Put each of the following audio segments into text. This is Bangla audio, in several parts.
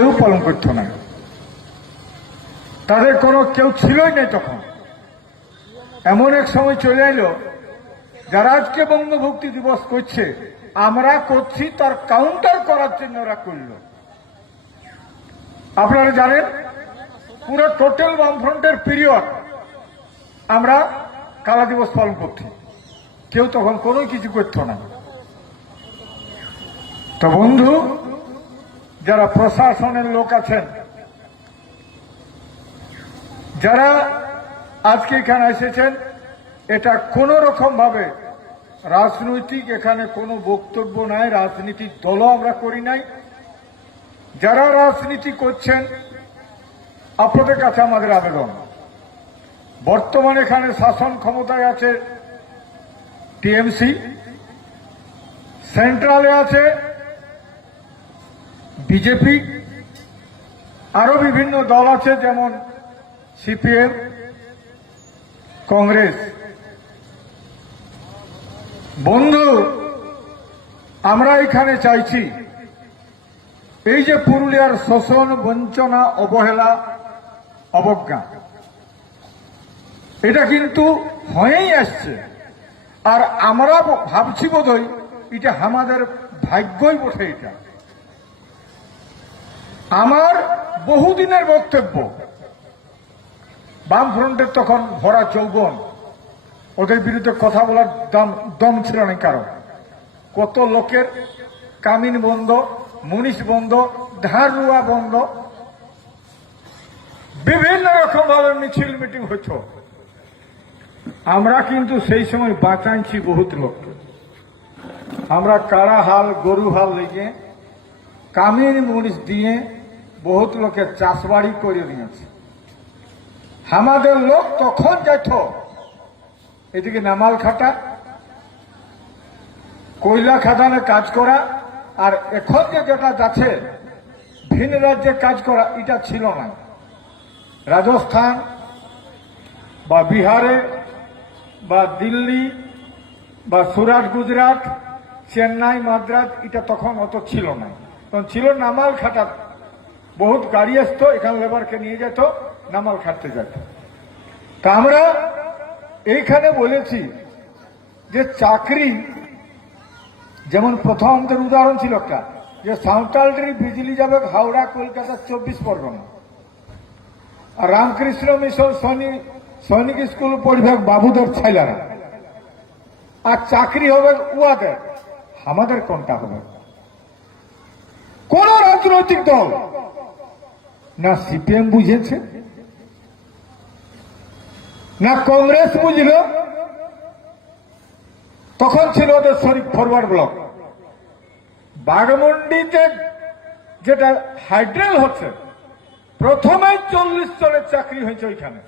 কেউ পালন করতো না। তাদের কোনো কেউ ছিলই না তখন। এমন এক সময় চলে এলো, যারা আজকে বঙ্গভক্তি দিবস করছে, আমরা করছি, তার কাউন্টার করার জন্য ওরা করল। আপনারা জানেন, পুরো টোটাল বামফ্রন্টের পিরিয়ড আমরা কালা দিবস পালন করছি। কেউ তখন কোনো কিছু করত না। তো বন্ধু যারা প্রশাসনের লোক আছেন, যারা আজকে এখানে এসেছেন, এটা কোন রকম ভাবে রাজনৈতিক এখানে কোনো বক্তব্য নাই, রাজনীতির দলও আমরা করি নাই। যারা রাজনীতি করছেন, আপনাদের কাছে আমাদের আবেদন। বর্তমানে এখানে শাসন ক্ষমতায় আছে টিএমসি, সেন্ট্রালে আছে বিজেপি, আরও বিভিন্ন দল আছে, যেমন সিপিএম, কংগ্রেস। বন্ধু, আমরা এখানে চাইছি, এই যে পুরুলিয়ার শোষণ, বঞ্চনা, অবহেলা, অবজ্ঞা, এটা কিন্তু হয়েই আসছে। আর আমরা ভাবছি বোধহয়, এটা আমাদের ভাগ্যই বটে এটা। আমার বহুদিনের বক্তব্য। বামফ্রন্টের তখন ভরা চৌবন ওদের বিরুদ্ধে কথা বলার দম দম ছিল না কারণ কত লোকের কামিন বন্ধ, মুনিশ বন্ধ ধার রুয়া বন্ধ। বিভিন্ন রকম ভাবে মিছিল মিটিং হতো। আমরা কিন্তু সেই সময় বাঁচাইছি বহুত লোক। আমরা কারা হাল, গরু হাল লেগে কামিন মুনিশ দিয়ে বহুত লোকের চাষবাড়ি করে নিয়েছে। আমাদের লোক তখন যেত, এদিকে নামাল খাটা, কয়লা খাদানে কাজ করা, আর এখন যে যেটা যাচ্ছে, ভিন রাজ্যে কাজ করা, এটা ছিল না। রাজস্থান বা বিহারে বা দিল্লি বা সুরাট গুজরাট, চেন্নাই, মাদ্রাজ, এটা তখন অত ছিল না। তখন ছিল নামাল খাটা বহুত গাড়ি আসতো, এখানে লেবারকে নিয়ে যেত, নামাল খাটতে যেত। তা আমরা এইখানে বলেছি যে চাকরি, যেমন প্রথম আমাদের উদাহরণ ছিল একটা, যে সাঁওতালটি বিজলি যাবে হাওড়া কলকাতা চব্বিশ পরগনা। আর রামকৃষ্ণ মিশন সৈনিক সৈনিক স্কুল পড়বে বাবুদের ছেলেরা। আর চাকরি হবে উয়াদের আমাদের কোনটা হবে? কোন রাজনৈতিক দল না সিপিএম বুঝেছে, না কংগ্রেস বুঝল, তখন ছিল ওদের শরীফ ফরওয়ার্ড ব্লক। বাগমন্ডিতে যেটা হাইড্রেল হচ্ছে প্রথমে চল্লিশ জনের চাকরি হয়েছে ওইখানে।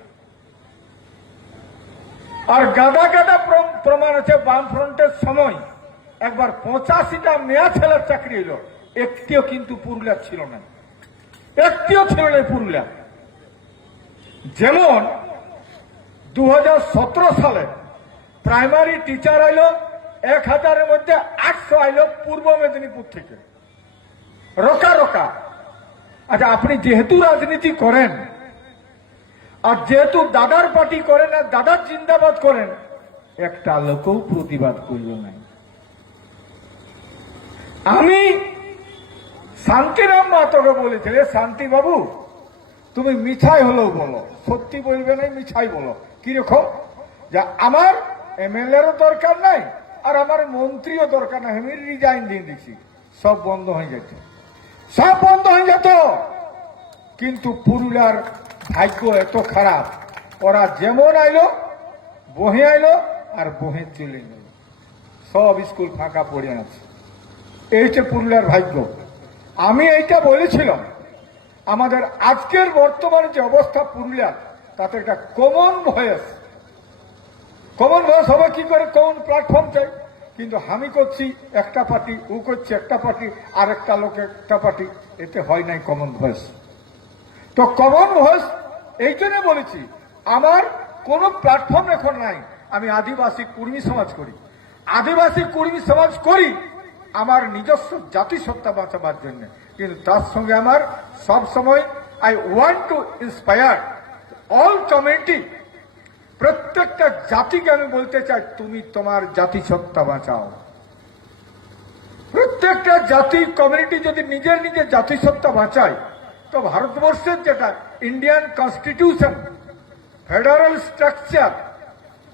আর গাদা গাদা প্র- প্রমাণ আছে, বামফ্রন্টের সময় একবার পঁচাশিটা মেয়া ছেলের চাকরি হইল একটিও কিন্তু পুরুলিয়া ছিল না। একটিও ছিল না। পুরুলিয়া যেমন দুই হাজার সতেরো সালে প্রাইমারি টিচার আইলো, এক হাজারের মধ্যে আটশো আইলো পূর্ব মেদিনীপুর থেকে। রকা রকা। আচ্ছা আপনি যেহেতু রাজনীতি করেন, আর যেহেতু দাদার পার্টি করেন আর দাদার জিন্দাবাদ করেন, একটা লোকও প্রতিবাদ করল না। আমি শান্তিরাম মাতকে বলেছিল, শান্তি বাবু, তুমি মিছাই হলেও বলো। সত্যি বলবে না মিছাই বলো। কীরকম যে আমার এমএলএরও দরকার নাই, আর আমার মন্ত্রীও দরকার নাই। আমি রিজাইন দিয়ে দিচ্ছি সব বন্ধ হয়ে যেত সব বন্ধ হয়ে যেত কিন্তু পুরুলিয়ার ভাগ্য এত খারাপ। ওরা যেমন আইলো, বহে আইলো, আর বহে চলে গেল। সব স্কুল ফাঁকা পড়ে আছে। এইটা পুরুলিয়ার ভাগ্য। আমি এইটা বলেছিলাম, আমাদের আজকের বর্তমানে যে অবস্থা পুরুলিয়ার তাতে একটা কমন ভয়েস কমন ভয়েস হবে কি করে? কমন প্ল্যাটফর্ম চাই। কিন্তু আমি করছি একটা পার্টি, ও করছে একটা পার্টি, আর একটা লোক একটা পার্টি, এতে হয় নাই কমন ভয়েস তো কমন ভয়েস এই জন্য বলেছি, আমার কোনো প্ল্যাটফর্ম এখন নাই। আমি আদিবাসী কর্মী সমাজ করি। আদিবাসী কর্মী সমাজ করি আমার নিজস্ব জাতিসত্তা বাঁচাবার জন্য। কিন্তু তার সঙ্গে আমার সব সময় I want to inspire all community প্রত্যেকটা জাতিকে আমি বলতে চাই, তুমি তোমার জাতিসত্তা বাঁচাও। প্রত্যেকটা জাতি কমিউনিটি যদি নিজের নিজের জাতিসত্তা বাঁচায়, তো ভারতবর্ষের যেটা ইন্ডিয়ান কনস্টিটিউশন ফেডারেল স্ট্রাকচার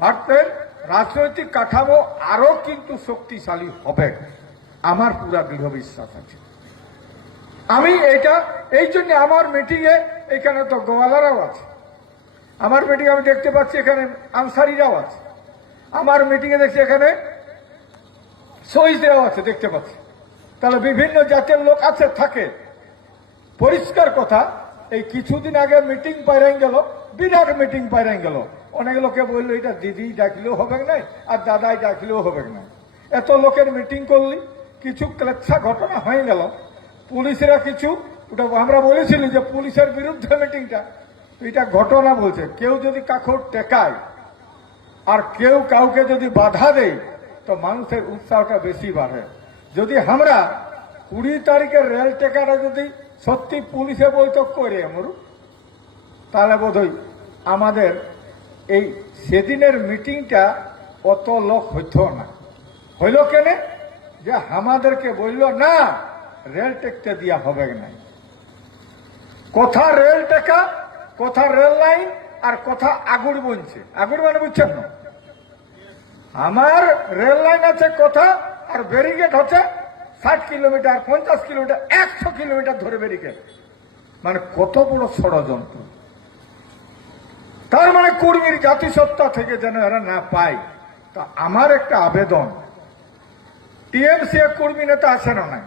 ভারতের রাজনৈতিক কাঠামো আরও কিন্তু শক্তিশালী হবে। আমার পুরা দৃঢ় বিশ্বাস আছে। আমি এটা, এই জন্য আমার মিটিংয়ে এখানে তো গোয়ালারাও আছে। আমার মিটিং আমি দেখতে পাচ্ছি এখানে আনসারিরাও আছে। আমার মিটিংয়ে দেখছি এখানে শহীদরাও আছে দেখতে পাচ্ছি। তাহলে বিভিন্ন জাতের লোক আছে, থাকে। পরিষ্কার কথা, এই কিছুদিন আগে মিটিং পাইরাই গেল, বিরাট মিটিং পাইরাই গেল। অনেক লোকে বলল, এটা দিদি ডাকলেও হবে নাই? আর দাদাই ডাকলেও হবে না এত লোকের মিটিং করলি। কিছু ক্লেচ্ছা ঘটনা হয়ে গেল। পুলিশেরা কিছু, ওটা আমরা বলেছিলি যে পুলিশের বিরুদ্ধে মিটিংটা, এটা ঘটনা বলছে। কেউ যদি কাকুর টেকায় আর কেউ কাউকে যদি বাধা দেয়, তো মানুষের উৎসাহটা বেশি বাড়ে। যদি আমরা কুড়ি তারিখের রেল টেকাটা যদি সত্যি পুলিশে বৈঠক করে আমরু, তাহলে বোধহয় আমাদের এই সেদিনের মিটিংটা অত লোক হইত না। হইল কেনে? যে আমাদেরকে বলল, না, রেল টেকতে দিয়া হবে না। কথা রেল টেকা, কথা রেল লাইন, আর কথা আগুড় বনছে? আগুড় মানে বুঝছেন না? আমার রেল লাইন আছে কথা, আর ব্যারিকেড হচ্ছে ষাট কিলোমিটার, পঞ্চাশ কিলোমিটার, একশো কিলোমিটার ধরে ব্যারিকেড। মানে কত বড় ষড়যন্ত্র। তার মানে কর্মীর জাতিসত্তা থেকে যেন এরা না পায়। তা আমার একটা আবেদন টিএমসি এক কর্মী নেতা আছেন নাই?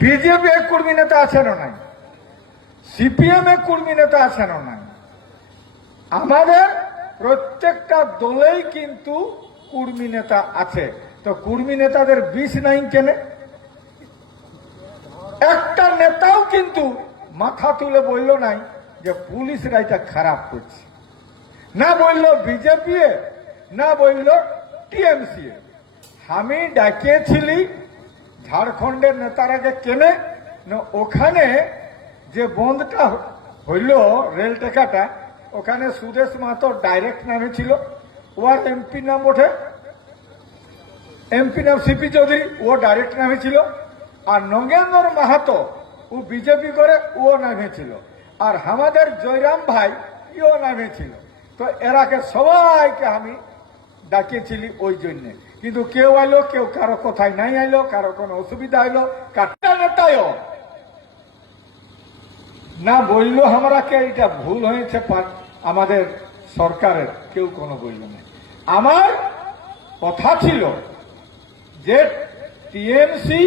বিজেপি এক কর্মী নেতা আছে না নাই? সিপিএম এক কর্মী নেতা আছেন নাই? আমাদের প্রত্যেকটা দলেই কিন্তু কুর্মী নেতা আছে। তো কুর্মী নেতাদের বিষ নাই কেনে? একটা নেতাও কিন্তু মাথা তুলে বলল নাই যে পুলিশরা এটা খারাপ করছে। না বলল বিজেপি না বলল টিএমসি আমি ডাকিয়েছিলি, ঝাড়খণ্ডের নেতারাকে কেনে? ওখানে যে বন্ধটা হইল রেল টেকাটা, ওখানে সুদেশ মাহাতো ডাইরেক্ট নামে ছিল। ওর এমপি নাম ওঠে। এমপি নাম সিপি চৌধুরী, ও ডাইরেক্ট নামে ছিল। আর নগেন্দ্র মাহাতো, ও বিজেপি করে, ও নামে ছিল। আর আমাদের জয়রাম ভাই, ইও নামে ছিল। তো এরাকে সবাইকে আমি ডাকিয়েছিলি ওই জন্যে। কিন্তু কেউ আইলো, কেউ কারও কোথায় নাই আইলো, কারও কোনো অসুবিধা হইল কাটা নেতায়ও না বলল আমরাকে এটা ভুল হয়েছে আমাদের সরকারের, কেউ কোনো বলল না। আমার কথা ছিল যে টিএমসি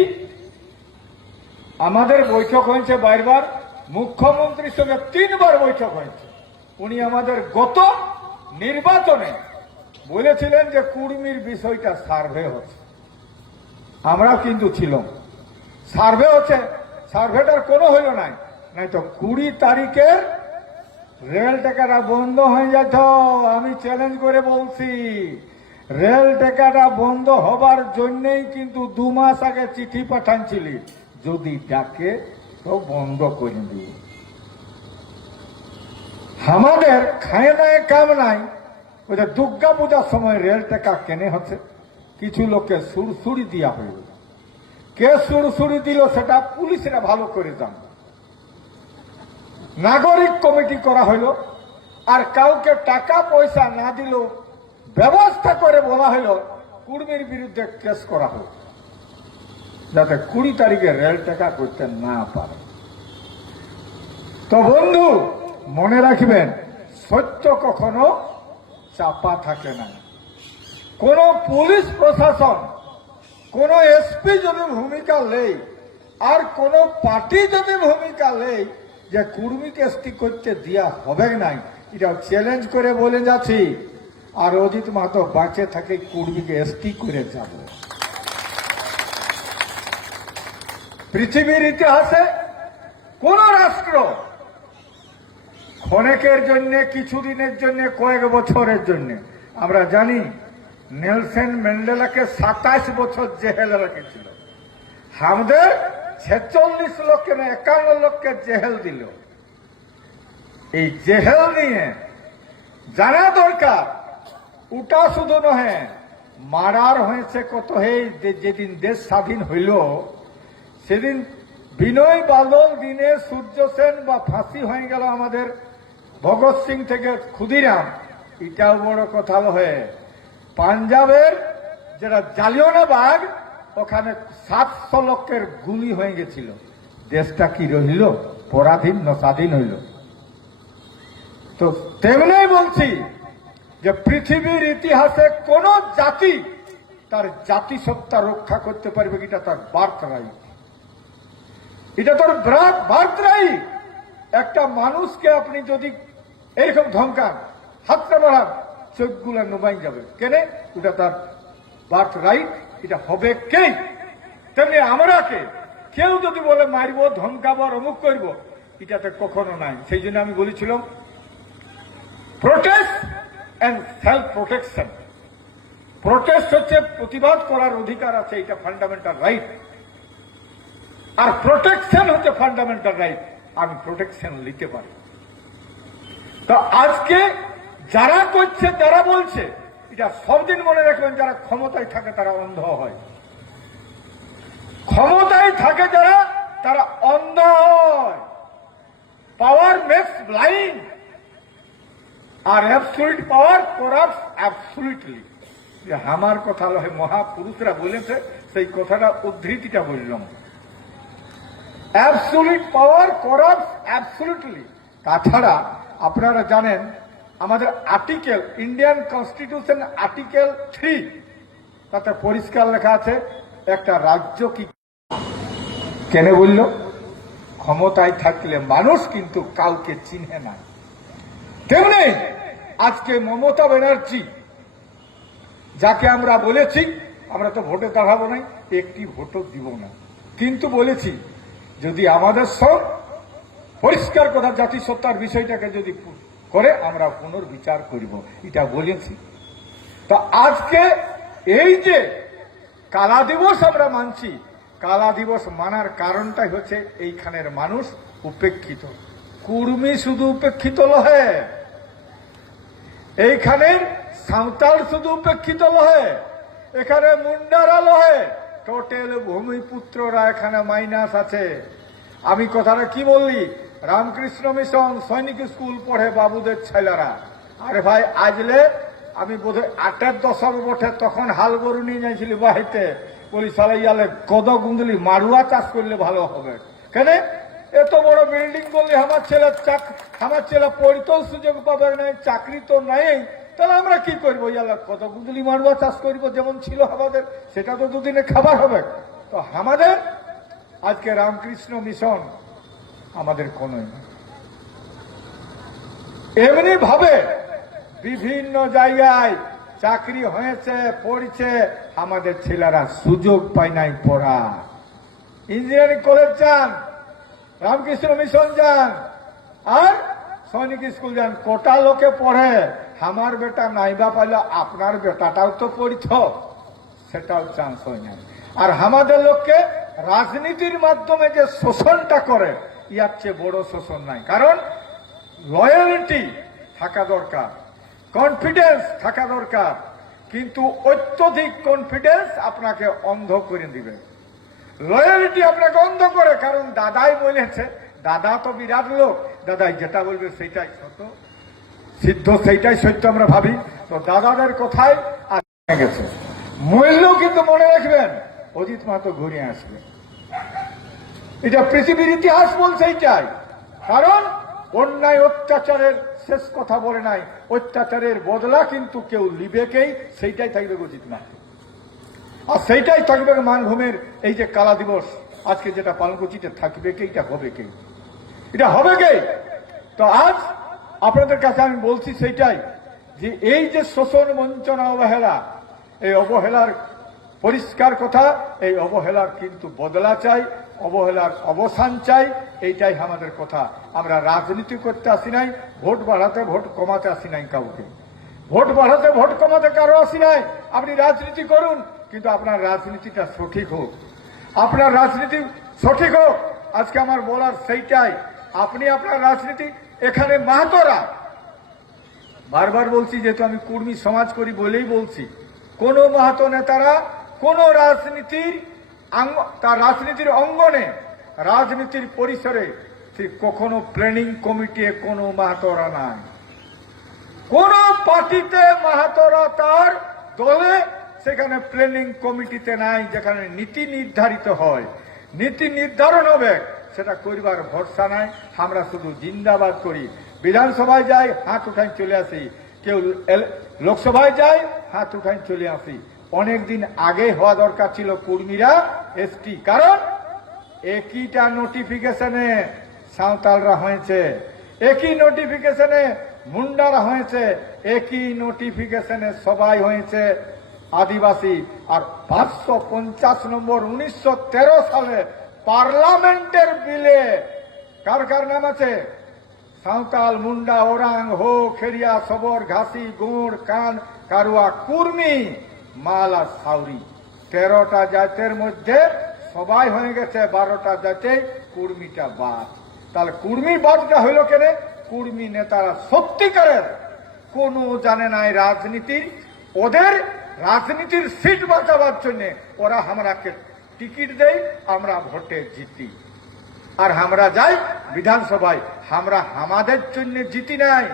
আমাদের বৈঠক হয়েছে বারবার, মুখ্যমন্ত্রীর সঙ্গে তিনবার বৈঠক হয়েছে। উনি আমাদের গত নির্বাচনে বলেছিলেন যে কুর্মির বিষয়টা সার্ভে হচ্ছে। আমরাও কিন্তু ছিলাম। সার্ভে হচ্ছে, সার্ভেটার কোনো হইল নাই। নাই তো কুড়ি তারিখের রেল টেকাটা বন্ধ হয়ে যাচ্ছ আমি চ্যালেঞ্জ করে বলছি। রেল টেকাটা বন্ধ হবার জন্যই কিন্তু দু মাস আগে চিঠি পাঠানছিলি। যদি ডাকে তো বন্ধ করে দিই আমাদের খায় নাই, কাম নাই। ওই যে দুর্গা পূজার সময় রেল টেকা কেনে হচ্ছে। কিছু লোককে সুরসুরি দিয়া হইল। কে সুরসুরি দিল সেটা পুলিশরা ভালো করে জানবে। নাগরিক কমিটি করা হইল আর কাউকে টাকা পয়সা না দিল ব্যবস্থা করে বলা হইল কুর্মীর বিরুদ্ধে কেস করা হোক, যাতে কুড়ি তারিখে রেল টাকা করতে না পারে। তো বন্ধু, মনে রাখবেন, সত্য কখনো চাপা থাকে না। কোন পুলিশ প্রশাসন, কোন এসপি যদি ভূমিকা নেই আর কোন পার্টি যদি ভূমিকা নেই যে কুর্মীকে এসটি করতে দেওয়া হবে নাই এটা চ্যালেঞ্জ করে বলে যাচ্ছি। আর অজিত মাহাতো বাঁচে থাকে কুর্মীকে এসটি করে যাব। পৃথিবীর ইতিহাসে কোন রাষ্ট্র ক্ষণেকের জন্য, কিছুদিনের জন্য, কয়েক বছরের জন্য। আমরা জানি, নেলসেন ম্যান্ডেলাকে সাতাশ বছর জেহেলে রেখেছিল। আমাদের ছেচল্লিশ লক্ষে না, একান্ন লক্ষের জেহেল দিল। এই জেহেল নিয়ে জানা দরকার ওটা শুধু নহে, মারার হয়েছে কত হে যেদিন দেশ স্বাধীন হইল, সেদিন বিনয় বাদল দিনে সূর্য সেন বা ফাঁসি হয়ে গেল আমাদের ভগৎ সিং থেকে ক্ষুদিরাম, এটাও বড় কথা হয়ে, পাঞ্জাবের যেটা জালিয়ানা বাগ ওখানে সাতশো লক্ষের গুলি হয়ে গেছিল। দেশটা কি রহিল? পরাধীন না স্বাধীন হইল? তো তেমনি বলছি যে পৃথিবীর ইতিহাসে কোন জাতি তার জাতিসত্তা রক্ষা করতে পারবে এটা তার বার্থ এটা তোর বার্থ রাইট একটা মানুষকে আপনি যদি এইরকম ধমকান হাতটা বাড়ান চোখগুলো নোবাই যাবে। কেনে? ওটা তার বার্থ রাইট, এটা হবে কে? তেমনি আমরা কে কেউ যদি বলে মারব, ধমকাবো আর অমুক করব, এটাতে কখনো নাই। সেই জন্য আমি বলেছিলাম protest and self protection protest হচ্ছে প্রতিবাদ করার অধিকার আছে, এটা ফান্ডামেন্টাল রাইট আর প্রোটেকশন হচ্ছে ফান্ডামেন্টাল রাইট আমি প্রোটেকশন নিতে পারি। তো আজকে যারা করছে যারা বলছে, এটা সবদিন মনে রাখবেন, যারা ক্ষমতায় থাকে, তারা অন্ধ হয়। ক্ষমতায় থাকে যারা, তারা অন্ধ হয়। পাওয়ার মেক্স ব্লাইন্ড আর অ্যাবসুলিট পাওয়ার করাপস অ্যাবসুলিটলি যে আমার কথা লহে মহাপুরুষরা বলেছে, সেই কথাটা উদ্ধৃতিটা বললাম। অ্যাবসুলিট পাওয়ার করাপস অ্যাবসুলিটলি তাছাড়া আপনারা জানেন, আমাদের article Indian constitution article three তাতে পরিষ্কার লেখা আছে, একটা রাজ্য কি কেন বলল? ক্ষমতায় থাকলে মানুষ কিন্তু কাউকে চিনহে না। তেমনি আজকে মমতা ব্যানার্জি, যাকে আমরা বলেছি, আমরা তো ভোটে দাঁড়াবো নাই, একটি ভোটও দিব না। কিন্তু বলেছি, যদি আমাদের সব পরিষ্কার কথা, জাতিসত্তার বিষয়টাকে যদি করে, আমরা পুনর্বিচার করিব। এটা বলেছি তা আজকে এই যে কালা দিবস আমরা মানছি, কালা দিবস মানার কারণটাই হচ্ছে এইখানের মানুষ উপেক্ষিত। কুর্মি শুধু উপেক্ষিত লহে এইখানের সাঁওতাল শুধু উপেক্ষিত লহে এখানে মুন্ডারা লহে টোটেল ভূমিপুত্ররা এখানে মাইনাস আছে। আমি কথাটা কি বললি? রামকৃষ্ণ মিশন সৈনিক স্কুল পড়ে বাবুদের ছেলেরা। আরে ভাই, আজলে আমি বোধহয় আটের দশক বটে, তখন হাল গরু নিয়ে যাইছিলি বাহিতে বলি সালে ইয়ালে কদ গুন্দলি মারুয়া চাষ করলে ভালো হবে। কেন? এত বড় বিল্ডিং করলে আমার ছেলে আমার ছেলে পড়তেও সুযোগ পাবে নাই চাকরি তো নাই। তাহলে আমরা কি করব? ইয়ালে কত গুন্দলি মারুয়া চাষ করব, যেমন ছিল আমাদের, সেটা তো দুদিনে খাবার হবে। তো আমাদের আজকে রামকৃষ্ণ মিশন আমাদের কোন এমনি ভাবে বিভিন্ন জায়গায় চাকরি হয়েছে, পড়ছে, আমাদের ছেলেরা সুযোগ পায় নাই পড়া। ইঞ্জিনিয়ারিং কলেজ যান, রামকৃষ্ণ মিশন যান, আর সৈনিক স্কুল যান। কোটা লোকে পড়ে, আমার বেটা নাইবা পাইলে, আপনার বেটাটাও তো পড়িছ সেটাও চান্স হয় না আর আমাদের লোককে রাজনীতির মাধ্যমে যে শোষণটা করে ইয়ার চেয়ে বড় শোষণ নাই। কারণ লয়ালিটি থাকা দরকার কনফিডেন্স থাকা দরকার, কিন্তু অত্যধিক কনফিডেন্স আপনাকে অন্ধ করে দিবে। লয়ালিটি আপনাকে অন্ধ করে, কারণ দাদাই বলেছে, দাদা তো বিরাট লোক। দাদাই যেটা বলবে সেইটাই সত্য, সিদ্ধ সেইটাই সত্য আমরা ভাবি। তো দাদাদের কথাই আর গেছে। মূল্য কিন্তু মনে রাখবেন, অজিত মাহাতো ঘুরে আসবে। এটা পৃথিবীর ইতিহাস বলছে এইটাই। কারণ অন্যায় অত্যাচারের শেষ কথা বলে নাই। অত্যাচারের বদলা কিন্তু কেউ লিবেকেই সেইটাই থাকবে উচিত মাহাতো আর সেইটাই থাকবে মানভূমের এই যে কালা দিবস, আজকে যেটা পালন করছি, এটা থাকবে কে এটা হবে কে এটা হবে কে তো আজ আপনাদের কাছে আমি বলছি সেইটাই যে এই যে শোষণ বঞ্চনা অবহেলা, এই অবহেলার পরিষ্কার কথা, এই অবহেলার কিন্তু বদলা চাই, অবহেলার অবসান চাই, এইটাই আমাদের কথা। আমরা রাজনীতি করতে আসি নাই, ভোট বাড়াতে ভোট কমাতে আসি নাই কাউকে। ভোট বাড়াতে ভোট কমাতে কারও আসি নাই। আপনি রাজনীতি করুন, কিন্তু আপনার রাজনীতিটা সঠিক হোক। আপনার রাজনীতি সঠিক হোক, আজকে আমার বলার সেইটাই। আপনি আপনার রাজনীতি এখানে মাহাতরা বারবার বলছি, যেহেতু আমি কুর্মী সমাজ করি বলেই বলছি, কোন মাহাতো নেতারা কোন রাজনীতির তার রাজনীতির অঙ্গনে, রাজনীতির পরিসরে সে কখনো প্ল্যানিং কমিটি কোনো মাহাতরা নাই। কোন পার্টিতে মাহাতরা তার দলে সেখানে প্ল্যানিং কমিটিতে নাই, যেখানে নীতি নির্ধারিত হয়। নীতি নির্ধারণ হবে, সেটা করিবার ভরসা নাই। আমরা শুধু জিন্দাবাদ করি। বিধানসভায় যাই, হাত উঠাই চলে আসি। কেউ লোকসভায় যায় হাত উঠাই চলে আসি। অনেক দিন আগে হওয়া দরকার ছিল কর্মীরা এসটি। কারণ একইটা নোটিফিকেশনে সাঁওতালরা হয়েছে, একই নোটিফিকেশনে মুন্ডারা হয়েছে, একই নোটিফিকেশনে সবাই হয়েছে আদিবাসী। আর পাঁচশো পঞ্চাশ নম্বর উনিশশো তেরো সালে পার্লামেন্টের বিলে কার কার নাম আছে? সাঁওতাল, মুন্ডা, ওরাং, হো খেরিয়া সবর, ঘাসি, গুড়, কান, কারুয়া, কুর্মি মাল আর সাউরি তেরোটা জাতের মধ্যে সবাই হয়ে গেছে বারোটা জাতে কুর্মিটা বাদ। তাহলে কুর্মি বাদটা হইল কেন? কুর্মি নেতারা সত্যিকারের কোনো জানে নাই রাজনীতির। ওদের রাজনীতির সিট বাঁচাবার জন্য ওরা আমরাকে টিকিট দেয় আমরা ভোটে জিতি। আর আমরা যাই বিধানসভায় আমরা আমাদের জন্য জিতি নাই।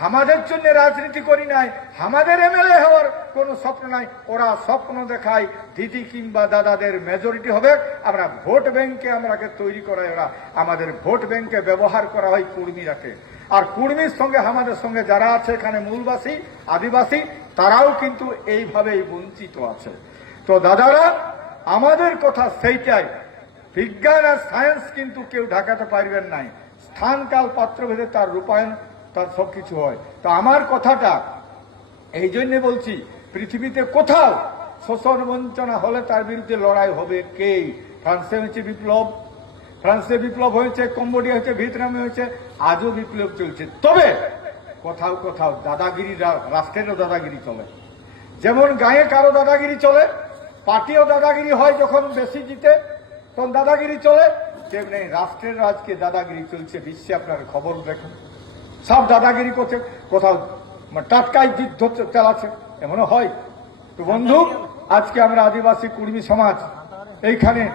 আমাদের জন্য রাজনীতি করি নাই, আমাদের এমএলএ হওয়ার কোনো স্বপ্ন নাই। ওরা স্বপ্ন দেখায়, দিদি কিংবা দাদাদের মেজরিটি হবে। আমরা ভোট ব্যাংকে আমরাকে তৈরি করাই ওরা। আমাদের ভোট ব্যাংকে ব্যবহার করা হয় কুর্মীরাকে। আর কুর্মীর সঙ্গে, আমাদের সঙ্গে যারা আছে এখানে মূলবাসী, আদিবাসী, তারাও কিন্তু এইভাবেই বঞ্চিত আছে। তো দাদারা, আমাদের কথা সেইটাই। বিজ্ঞান আর সায়েন্স কিন্তু কেউ ঢাকাতে পারবেন নাই। স্থানকাল পাত্রভেদে তার রূপায়ণ। তার সব কিছু হয়। তো আমার কথাটা, এই জন্য বলছি, পৃথিবীতে কোথাও শোষণ বঞ্চনা হলে তার বিরুদ্ধে লড়াই হবে কে? ফ্রান্সে হয়েছে বিপ্লব। ফ্রান্সে বিপ্লব হয়েছে, কম্বোডিয়া হয়েছে, ভিয়েতনামে হয়েছে, আজও বিপ্লব চলছে। তবে কোথাও কোথাও দাদাগিরি রাষ্ট্রেরও দাদাগিরি চলে। যেমন গায়ে কারও দাদাগিরি চলে, পার্টিও দাদাগিরি হয় যখন বেশি জিতে, তখন দাদাগিরি চলে। তেমনি রাষ্ট্রের আজকে দাদাগিরি চলছে, বিশ্বে আপনার খবর দেখুন। সব দাদাগিরি করছে, কোথাও টাটকাই যুদ্ধ চালাচ্ছে। এমনও হয়। তো বন্ধু, আজকে আমরা আদিবাসী কুর্মী সমাজ, এইখানে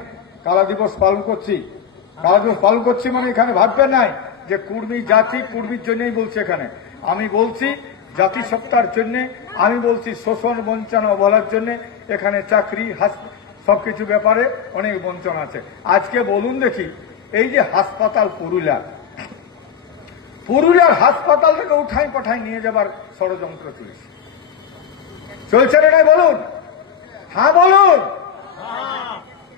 কালা দিবস পালন করছি। কালা দিবস পালন করছি মানে এখানে ভাববেন নাই যে কুর্মী জাতি কুর্মীর জন্যই বলছি এখানে। আমি বলছি জাতি সত্তার জন্য, আমি বলছি শোষণ, বঞ্চনা বলার জন্য এখানে চাকরি হাস- সবকিছু ব্যাপারে অনেক বঞ্চন আছে। আজকে বলুন দেখি, এই যে হাসপাতাল পুরুলিয়া পুরুলিয়ার হাসপাতাল থেকে উঠাই পাঠাই নিয়ে যাবার ষড়যন্ত্র চলেছে। চলছে রে নাই বলুন। হ্যাঁ বলুন।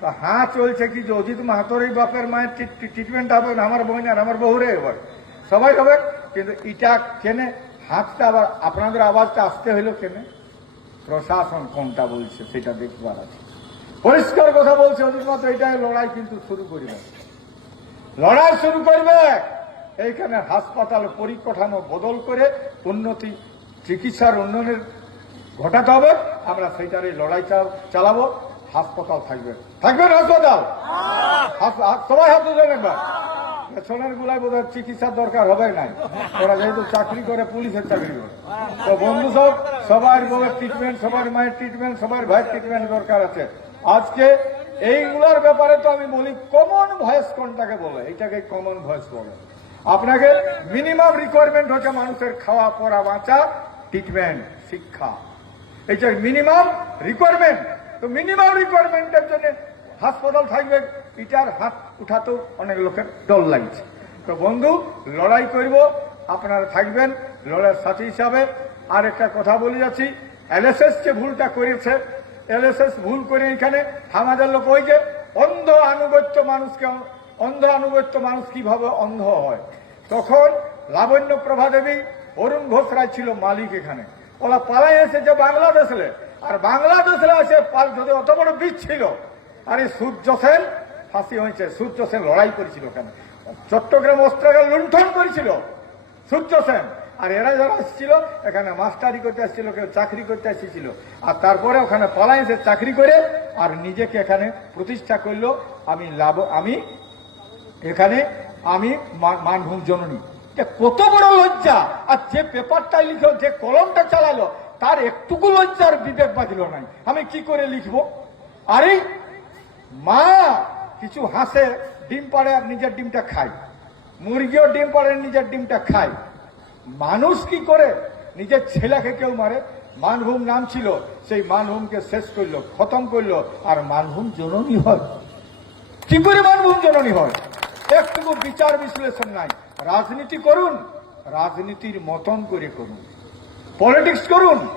তা হ্যাঁ চলছে কি যে অজিত মাহাতোর এই বাপের মায়ের ট্রিটমেন্ট হবে না আমার বোন আর আমার বহুরে এবার। সবাই হবে, কিন্তু এটা কেনে? হাতটা আবার আপনাদের আওয়াজটা আসতে হইল কেনে? প্রশাসন কোনটা বলছে সেটা দেখবার আছে। পরিষ্কার কথা বলছে অজিত মাত্র এটাই লড়াই কিন্তু শুরু করবে। লড়াই শুরু করবে। এইখানে হাসপাতাল পরিকাঠামো বদল করে উন্নতি চিকিৎসার উন্নয়নের ঘটাতে হবে। আমরা সেইটারে লড়াই চালাবো। হাসপাতাল থাকবে। থাকবে না হাসপাতাল? হাস- হাস- সবাই হাত একবার পেছনের গুলাই বোধ চিকিৎসার দরকার হবে নাই। ওরা যেহেতু চাকরি করে, পুলিশের চাকরি করে। তো বন্ধু সব, সবার বলে ট্রিটমেন্ট সবার মায়ের ট্রিটমেন্ট সবার ভাইয়ের ট্রিটমেন্ট দরকার আছে। আজকে এইগুলোর ব্যাপারে তো আমি বলি কমন ভয়েস কোনটাকে বলে? এটাকে কমন ভয়েস বলে। আপনাকে মিনিমাম রিকোয়ারমেন্ট হচ্ছে মানুষের খাওয়া, পড়া, বাঁচা ট্রিটমেন্ট শিক্ষা। এটা মিনিমাম রিকোয়ারমেন্ট তো মিনিমাম রিকোয়ারমেন্টের জন্য হাসপাতাল থাকবে এটার হাত উঠাতেও অনেক লোকের ডর লাগছে। তো বন্ধু, লড়াই করব, আপনারা থাকবেন লড়াইয়ের সাথী হিসাবে। আর একটা কথা বলে যাচ্ছি এলএসএস যে ভুলটা করেছে এলএসএস ভুল করে এখানে আমাদের লোক ওই যে অন্ধ, আনুগত্য মানুষকে অন্ধ আনুগত্য মানুষ কীভাবে অন্ধ হয়? তখন লাবণ্য প্রভা দেবী, অরুণ ঘোষ রায় ছিল মালিক এখানে। ওরা পালাই এসেছে বাংলাদেশে, আর বাংলাদেশে এসে পাল যদি অত বড় বীজ ছিল, আর এই সূর্য সেন ফাঁসি হয়েছে, সূর্য সেন লড়াই করেছিল ওখানে। চট্টগ্রাম অস্ত্রাগার লুণ্ঠন করেছিল সূর্য সেন। আর এরা যারা এসেছিল, এখানে মাস্টারি করতে এসেছিল, কেউ চাকরি করতে এসেছিল। আর তারপরে ওখানে পালাই এসে চাকরি করে, আর নিজেকে এখানে প্রতিষ্ঠা করল, আমি লাভ আমি এখানে আমি মানভূম জননী। কত বড় লজ্জা! আর যে পেপারটা লিখলো যে কলমটা চালালো, তার একটুকু লজ্জার বিবেক বাঁধল নাই। আমি কি করে লিখব? আরে, মা, কিছু হাসে ডিম পাড়ে আর নিজের ডিমটা খায়। মুরগিও ডিম পাড়ে, নিজের ডিমটা খায়। মানুষ কি করে? নিজের ছেলেকে কেউ মারে। মানভূম নাম ছিল, সেই মানভূমকে শেষ করল, খতম করল, আর মানভূম জননী হয়। কি করে মানভূম জননী হয়? একটুকু বিচার বিশ্লেষণ নাই। রাজনীতি করুন, রাজনীতির মতন করে করুন। পলিটিক্স করুন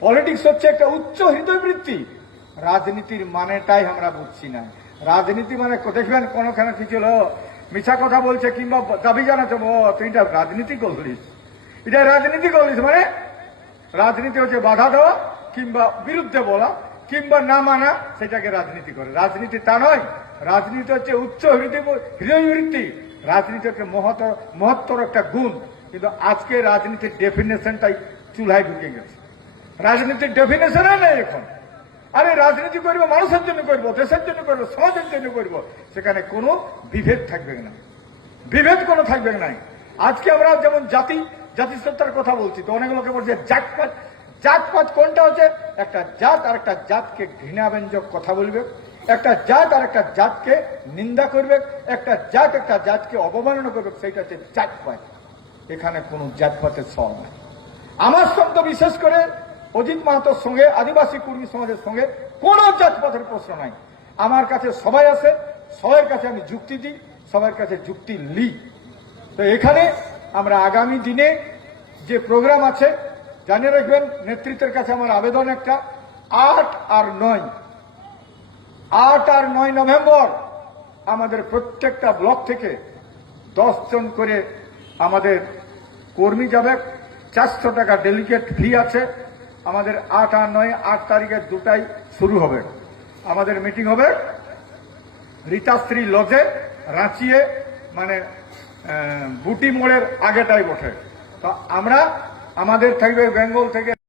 পলিটিক্স হচ্ছে একটা উচ্চ হৃদয়বৃত্তি। রাজনীতির মানেটাই আমরা বুঝছি না। রাজনীতি মানে দেখবেন কোনোখানে কিছু হলো, মিছা কথা বলছে কিংবা দাবি জানাচ্ছে, ও, তুই এটা রাজনীতি করলিস। এটা রাজনীতি করলিস মানে রাজনীতি হচ্ছে বাধা দেওয়া কিংবা বিরুদ্ধে বলা কিংবা না মানা সেটাকে রাজনীতি করে। রাজনীতি তা নয় রাজনীতি হচ্ছে উচ্চ হৃদয় হৃদয়বৃত্তি রাজনীতি হচ্ছে মহৎ, মহত্তর একটা গুণ। কিন্তু আজকে রাজনীতির ডেফিনেশনটাই চুলহায় ঢুকে গেছে। রাজনীতির ডেফিনেশনই নেই এখন। আরে রাজনীতি করব, মানুষের জন্য করব, দেশের জন্য করব, সমাজের জন্য করব, সেখানে কোনো বিভেদ থাকবে না। বিভেদ কোনো থাকবে নাই আজকে আমরা যেমন জাতি জাতিসত্তার কথা বলছি, তো অনেক লোকে বলছে, জাতপাত জাতপাত কোনটা হচ্ছে? একটা জাত আর একটা জাতকে ঘৃণাব্যঞ্জক কথা বলবে। একটা জাত আর একটা জাতকে নিন্দা করবে, একটা জাত একটা জাতকে অবমাননা করবে, সেইটা হচ্ছে জাতপাত। এখানে কোনো জাতপাতের সব নাই। আমার সঙ্গে বিশেষ করে অজিত মাহাতোর সঙ্গে, আদিবাসী কর্মী সমাজের সঙ্গে কোনো জাতপাতের প্রশ্ন নাই। আমার কাছে সবাই আছে সবার কাছে আমি যুক্তি দিই সবার কাছে যুক্তি লি তো এখানে আমরা আগামী দিনে যে প্রোগ্রাম আছে, জানিয়ে রাখবেন, নেতৃত্বের কাছে আমার আবেদন একটা, আট আর নয়। আট আর নয় নভেম্বর আমাদের প্রত্যেকটা ব্লক থেকে দশ জন করে আমাদের কর্মী যাবে। চারশো টাকা ডেলিগেট ফি আছে। আমাদের আট আর নয়, আট তারিখের দুটাই শুরু হবে। আমাদের মিটিং হবে রীতাশ্রী লজে রাঁচিয়ে মানে বুটি মোড়ের আগেটাই বসে তো আমরা, আমাদের থাকবে বেঙ্গল থেকে